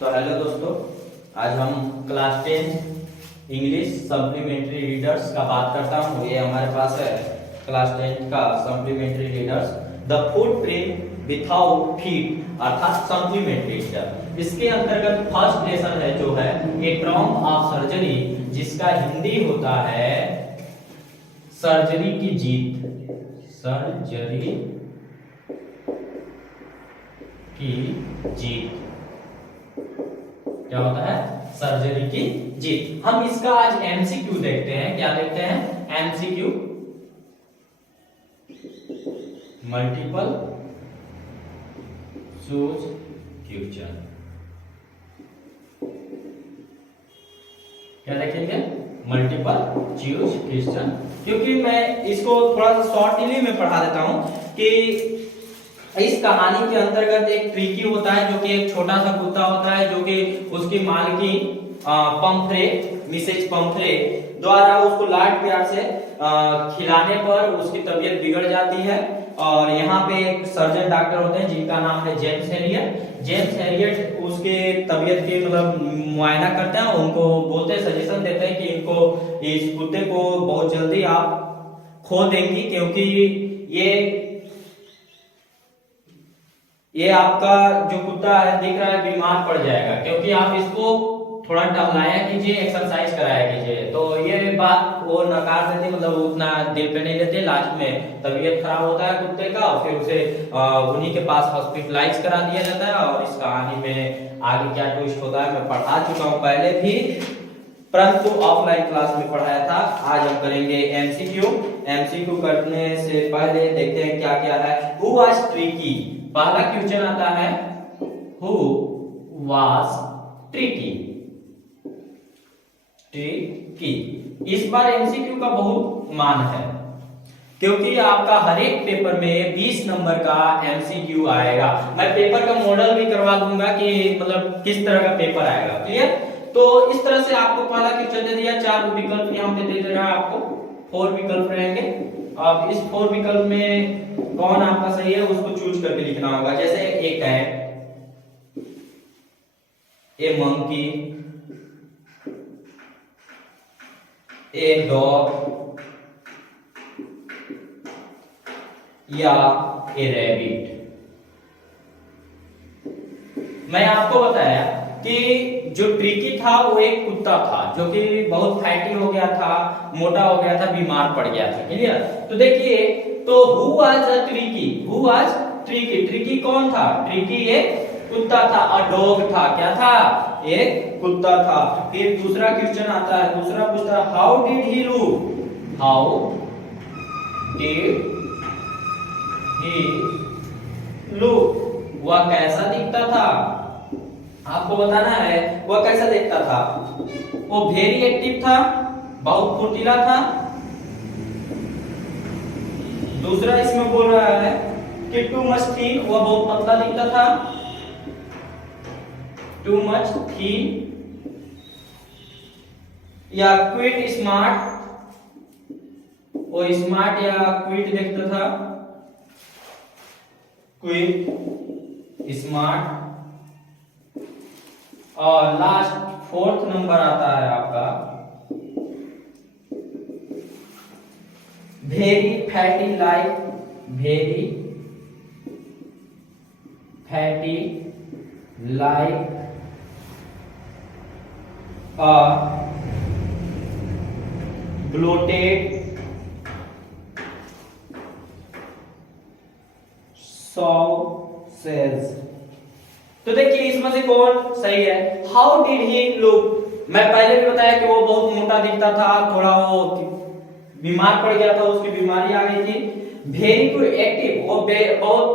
तो हेलो दोस्तों, आज हम क्लास 10 इंग्लिश सप्लीमेंट्री रीडर्स का बात करता हूँ। ये हमारे पास है क्लास 10 का supplementary readers, the footprint without feet अर्थात सप्लीमेंट्री रीडर। इसके अंतर्गत फर्स्ट लेसन है जो है ए ट्रॉम ऑफ सर्जरी, जिसका हिंदी होता है सर्जरी की जीत। सर्जरी की जीत क्या होता है? सर्जरी की जीत। हम इसका आज एमसीक्यू देखते हैं। क्या देखते हैं? MCQ, multiple choose question. क्या देखेंगे? Multiple choose question. क्योंकि मैं इसको थोड़ा सा शॉर्टली में पढ़ा देता हूं कि इस कहानी के अंतर्गत एक ट्रिकी होता है, जो कि एक छोटा सा कुत्ता होता है, जो कि उसकी मालकी पंफ्रे, मिसेज पंफ्रे द्वारा उसको लाड प्यार से खिलाने पर उसकी तबीयत बिगड़ जाती है। और यहाँ पे एक सर्जन डॉक्टर होते हैं जिनका नाम है जेम्स हैरियट। जेम्स हैरियट उसके तबीयत के मतलब मुआयना करते हैं, उनको बोलते हैं, सजेशन देते हैं कि इनको, इस कुत्ते को बहुत जल्दी आप खो देंगी, क्योंकि ये आपका जो कुत्ता है दिख रहा है बीमार पड़ जाएगा, क्योंकि आप इसको थोड़ा टहलाया कीजिए, एक्सरसाइज कराया कीजिए। तो ये बात वो नकार देते, मतलब उतना दिल पे नहीं लेते। लास्ट में तबीयत खराब होता है कुत्ते का, और फिर उसे उन्हीं के पास हॉस्पिटलाइज करा दिया जाता है। और इस कहानी में आगे क्या ट्विस्ट होता है मैं पढ़ा चुका हूँ पहले भी, परंतु ऑफलाइन क्लास में पढ़ाया था। आज हम करेंगे एमसीक्यू। एमसीक्यू करने से पहले देखते हैं क्या क्या है। हु वाज ट्रिकी, पहला क्वेश्चन आता है हु वाज ट्रिकी। ट्रिकी इस बार एमसीक्यू का बहुत मान है, क्योंकि आपका हर एक पेपर में 20 नंबर का एमसीक्यू आएगा। मैं पेपर का मॉडल भी करवा दूंगा कि मतलब किस तरह का पेपर आएगा। क्लियर? तो इस तरह से आपको पहला क्वेश्चन दे दिया, 4 विकल्प यहाँ पे दे रहा है आपको, 4 विकल्प रहेंगे। अब इस 4 विकल्प में कौन आपका सही है उसको चूज करके लिखना होगा। जैसे a cat, a monkey, a dog या ए रैबिट। मैं आपको बताया कि जो ट्रिकी था वो एक कुत्ता था, जो कि बहुत फैटी हो गया था, मोटा हो गया था, बीमार पड़ गया था। क्लियर? तो देखिए, तो who was tricky, who was tricky, tricky कौन था? ट्रिकी एक कुत्ता था। अ डॉग था, क्या था? एक कुत्ता था। फिर दूसरा क्वेश्चन आता है, दूसरा पूछता है how did he look, how did he look, वह कैसा दिखता था? आपको बताना है वह कैसा दिखता था। वो वेरी एक्टिव था, बहुत फुर्तीला था। दूसरा इसमें बोल रहा है कि टू मच थीन, वह बहुत पतला दिखता था। टू मच थीन या क्विट स्मार्ट, वो स्मार्ट या क्विट दिखता था। Quit smart. और लास्ट 4th नंबर आता है आपका very fatty like, very fatty like अ ब्लोटेड सॉसेज। तो देखिए इसमें से कौन सही है? हाउ डिड ही लुक, मैं पहले भी बताया कि वो बहुत मोटा दिखता था, थोड़ा वो बीमार पड़ गया था, उसकी बीमारी आ गई थी। वेरी टू एक्टिव, वो बहुत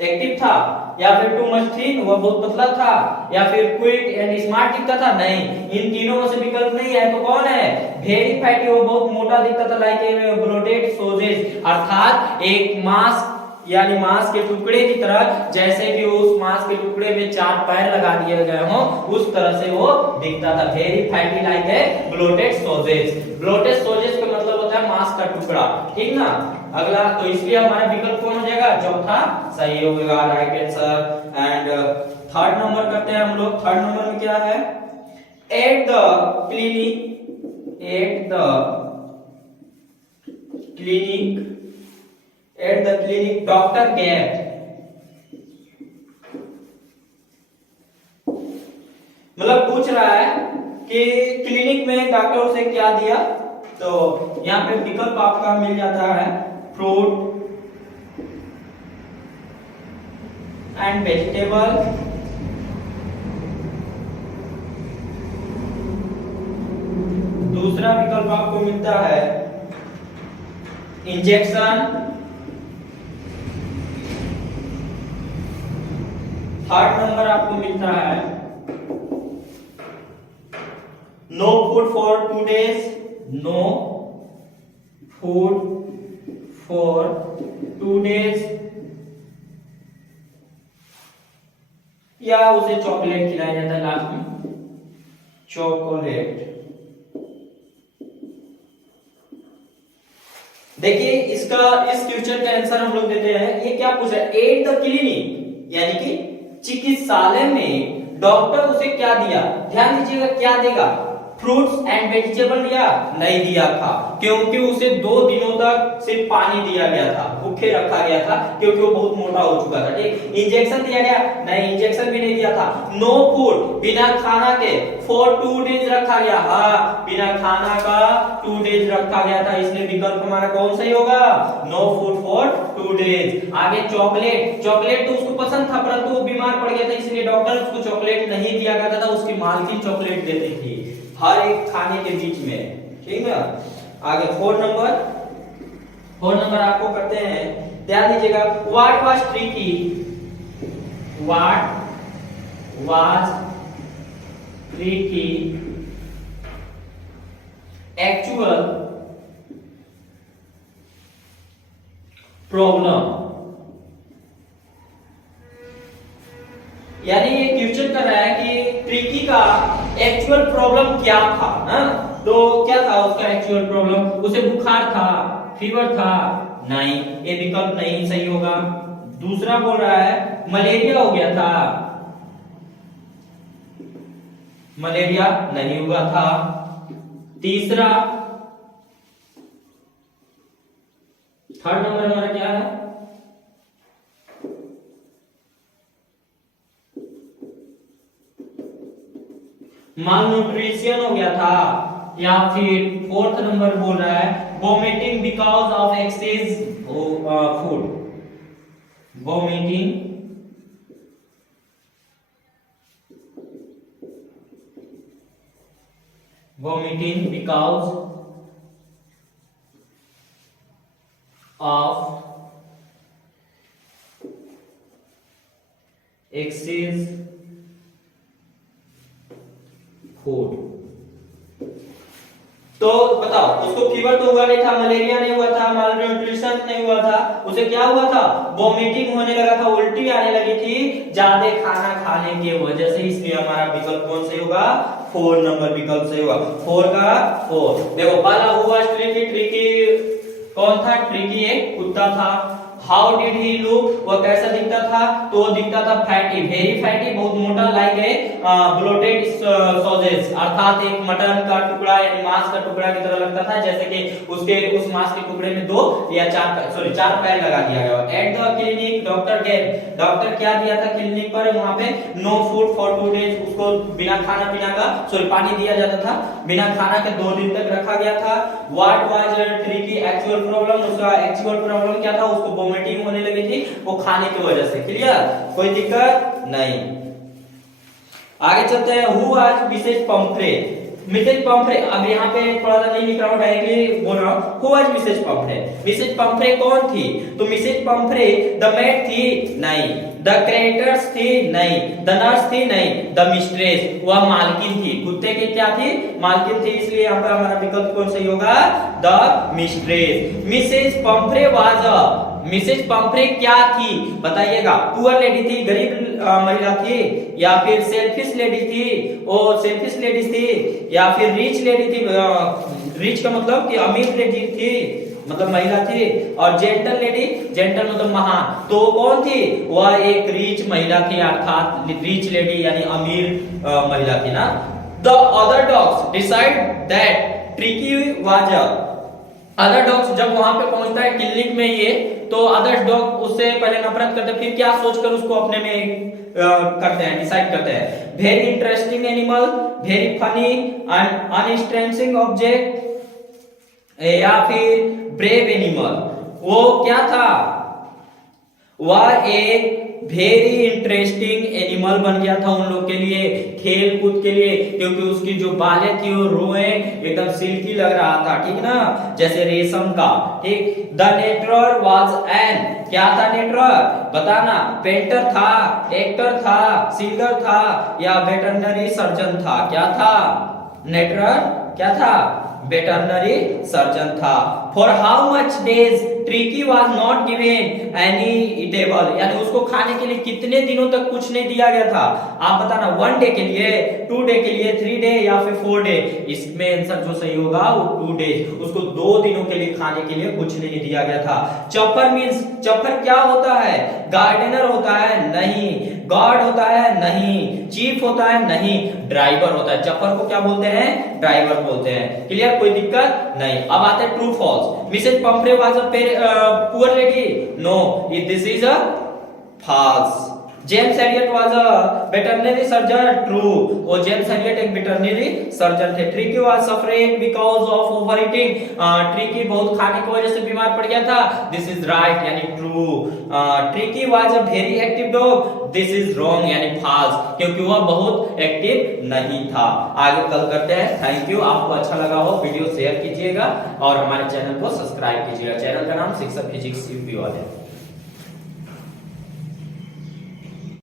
एक्टिव था। या फिर टू मच थिन, वो बहुत पतला था। या फिर क्विक एंड स्मार्ट दिखता था। नहीं, इन तीनों में से विकल्प नहीं है। तो कौन है? वेरी फैटी, वो बहुत मोटा दिखता था, लाइक ए ब्लोटेड सोजेस, अर्थात एक मांस यानी मांस के टुकड़े की तरह, जैसे कि उस मांस के टुकड़े में 4 पैर लगा दिए गए हों, उस तरह से वो दिखता था। वेरी फैटी लाइक है ब्लोटेड सोजेस। ब्लोटेड सोजेस का मतलब होता है मांस का टुकड़ा, ठीक ना? अगला, तो इसलिए हमारा विकल्प कौन हो जाएगा, चौथा सही होगा, right answer. And third number करते हैं हम लोग। थर्ड नंबर में क्या है, at the clinic, at the clinic, at the clinic doctor gave, मतलब पूछ रहा है कि क्लिनिक में डॉक्टर उसे क्या दिया। तो यहाँ पे विकल्प आपका मिल जाता है फ्रूट एंड वेजिटेबल, दूसरा विकल्प आपको मिलता है इंजेक्शन, थर्ड नंबर आपको मिलता है no food for 2 days, no food for 2 days, या उसे चॉकलेट खिलाया जाता है लास्ट में, चॉकलेट। देखिए इसका, इस क्वेश्चन का आंसर हम लोग देते हैं। ये क्या पूछ रहा है, एट द क्लिनिक यानी कि चिकित्सालय में डॉक्टर उसे क्या दिया, ध्यान दीजिएगा क्या देगा, फ्रूट्स एंड वेजिटेबल दिया, नहीं दिया था, क्योंकि उसे 2 दिनों तक सिर्फ पानी दिया गया था, भूखे रखा गया था क्योंकि वो बहुत मोटा हो चुका था। ठीक, इंजेक्शन दिया गया, नहीं इंजेक्शन भी नहीं दिया था। नो फूड, बिना खाना के, फॉर 2 days रखा गया, हाँ बिना खाना का 2 days रखा गया था, इसलिए विकल्प हमारा कौन सही होगा, नो फूड फॉर 2 days। आगे चॉकलेट, चॉकलेट तो उसको पसंद था परंतु वो बीमार पड़ गया था, इसलिए डॉक्टर उसको चॉकलेट नहीं दिया करता था, उसकी मालकिन चॉकलेट देती थी हर एक खाने के बीच में। ठीक है, आगे 4 नंबर, 4 नंबर आपको करते हैं, ध्यान दीजिएगा, what was tricky, what was tricky actual problem, यानी ये क्वेश्चन कर रहा है कि ट्रिकी का एक्चुअल प्रॉब्लम क्या था ना? तो क्या था उसका एक्चुअल प्रॉब्लम, उसे बुखार था, फीवर था, नहीं ये विकल्प नहीं सही होगा। दूसरा बोल रहा है मलेरिया हो गया था, मलेरिया नहीं हुआ था। तीसरा, थर्ड नंबर हमारा क्या है, माल न्यूट्रिशन हो गया था, या फिर फोर्थ नंबर बोल रहा है vomiting because of excess food, vomiting vomiting because of excess food. तो बताओ उसको फीवर तो हुआ नहीं था, मलेरिया नहीं हुआ था, माल न्यूट्रिशन नहीं हुआ था, उसे क्या हुआ था, वोमिटिंग होने लगा था, उल्टी आने लगी थी ज्यादा खाना खाने की वजह से, इसलिए हमारा विकल्प कौन सही होगा, 4 नंबर विकल्प सही होगा। 4 का 4। देखो पहला हुआ ट्रिकी, ट्रिकी कौन था, ट्रिकी एक कुत्ता था। हाउ डिड ही लुक, वह कैसा दिखता था, तो वो दिखता था फैटी, वेरी फैटी, बहुत मोटा, लाइक ए ब्लोटेड सॉसेज, अर्थात एक मटन का टुकड़ा यानी मांस का टुकड़ा की तरह लगता था, जैसे कि उसके उस मांस के टुकड़े में 2 या 4 पैर लगा दिया गया। At the clinic doctor gave, doctor क्या दिया था क्लिनिक पर, वहां पे नो फूड फॉर 2 days, उसको बिना खाना पीना का पानी दिया जाता था, बिना खाना के 2 दिन तक रखा गया था। What was tricky actual problem, उसका एक्चुअल प्रॉब्लम क्या था, उसको वोमिटिंग होने लगी थी वो खाने की वजह से। क्लियर, कोई दिक्कत नहीं। आगे चलते हैं, who was Mrs Pumphrey, Mrs Pumphrey, अब यहाँ पे थोड़ा सा नहीं लिख रहा हूँ, डायरेक्टली बोल रहा हूँ, who was Mrs Pumphrey, Mrs Pumphrey कौन थी, तो मिसेज पंफ्रे द मेड थी, नहीं, द क्रेडिटर्स थी, नहीं, द नर्स थी, नहीं, द मिस्ट्रेस, वह मालकिन थी, कुत्ते की क्या थी, मालकिन थी, इसलिए यहाँ पे हमारा विकल्प कौन सही होगा, the mistress. Mrs Pumphrey was a, Mrs Pumphrey क्या थी बताइएगा, पुअर लेडी थी, गरीब महिला थी, या फिर सेल्फिश लेडी थी, वो सेल्फिश लेडी थी, या फिर रिच लेडी थी, रिच का मतलब कि अमीर लेडी थी, मतलब महिला थी। और जेंटल लेडी, जेंटल मतलब महान, तो कौन थी? वह एक रिच महिला थी, अर्थात रिच लेडी यानी अमीर महिला थी ना। The other dogs decide that tricky was other dogs जब वहां पे पहुंचता है क्लिनिक में ये, तो अदर डॉग उससे पहले नफरत करते हैं, फिर क्या सोचकर उसको अपने में करते हैं, डिसाइड करते हैं। Very interesting animal, very funny and unchanging object, या फिर ब्रेव एनिमल। वो क्या था? वह एक वेरी इंटरेस्टिंग एनिमल बन गया था उन लोग के लिए, खेल कूद के लिए, क्योंकि उसकी जो बालें थी वो रोए एकदम सिल्की लग रहा था, ठीक ना, जैसे रेशम का, ठीक। द नेटरर वाज एन, क्या था नेटरर? बताना। पेंटर था, एक्टर था, सिंगर था, या वेटरनरी सर्जन था? क्या था? नेटरर क्या था? वेटरनरी सर्जन था। For how much days tricky was not given any eatable, यानी उसको खाने के लिए कितने दिनों तक कुछ नहीं दिया गया था? आप बताना। 1 डे के लिए, 2 डे के लिए, 3 डे या फिर 4 डे? इसमें आंसर जो सही होगा वो 2 डेज। उसको 2 दिनों के लिए खाने के लिए कुछ नहीं दिया गया था। चप्पर मींस, चप्पर क्या होता है? गार्डनर होता है? नहीं। गार्ड होता है? नहीं। चीफ होता है? नहीं। ड्राइवर होता है। चप्पर को क्या बोलते हैं? ड्राइवर बोलते हैं। क्लियर? कोई दिक्कत नहीं। अब आते हैं true false. Mrs Pumphrey was a poor lady? No, this is a false. James Elliot was a veterinary surgeon? True, वो जेम्स एलियट एक वेटरनरी सर्जन थे। Tricki was suffering because of over eating, Tricki बहुत खाने की वजह से बीमार पड़ गया था। दिस इज राइट यानी true. Tricki was a very active dog? This is wrong यानी फॉल्स, क्योंकि वह बहुत एक्टिव नहीं था। आगे कल करते हैं। Thank you. आपको अच्छा लगा हो वीडियो शेयर कीजिएगा और हमारे चैनल को सब्सक्राइब कीजिएगा। चैनल का नाम शिक्षक फिजिक्स यूपी वाले।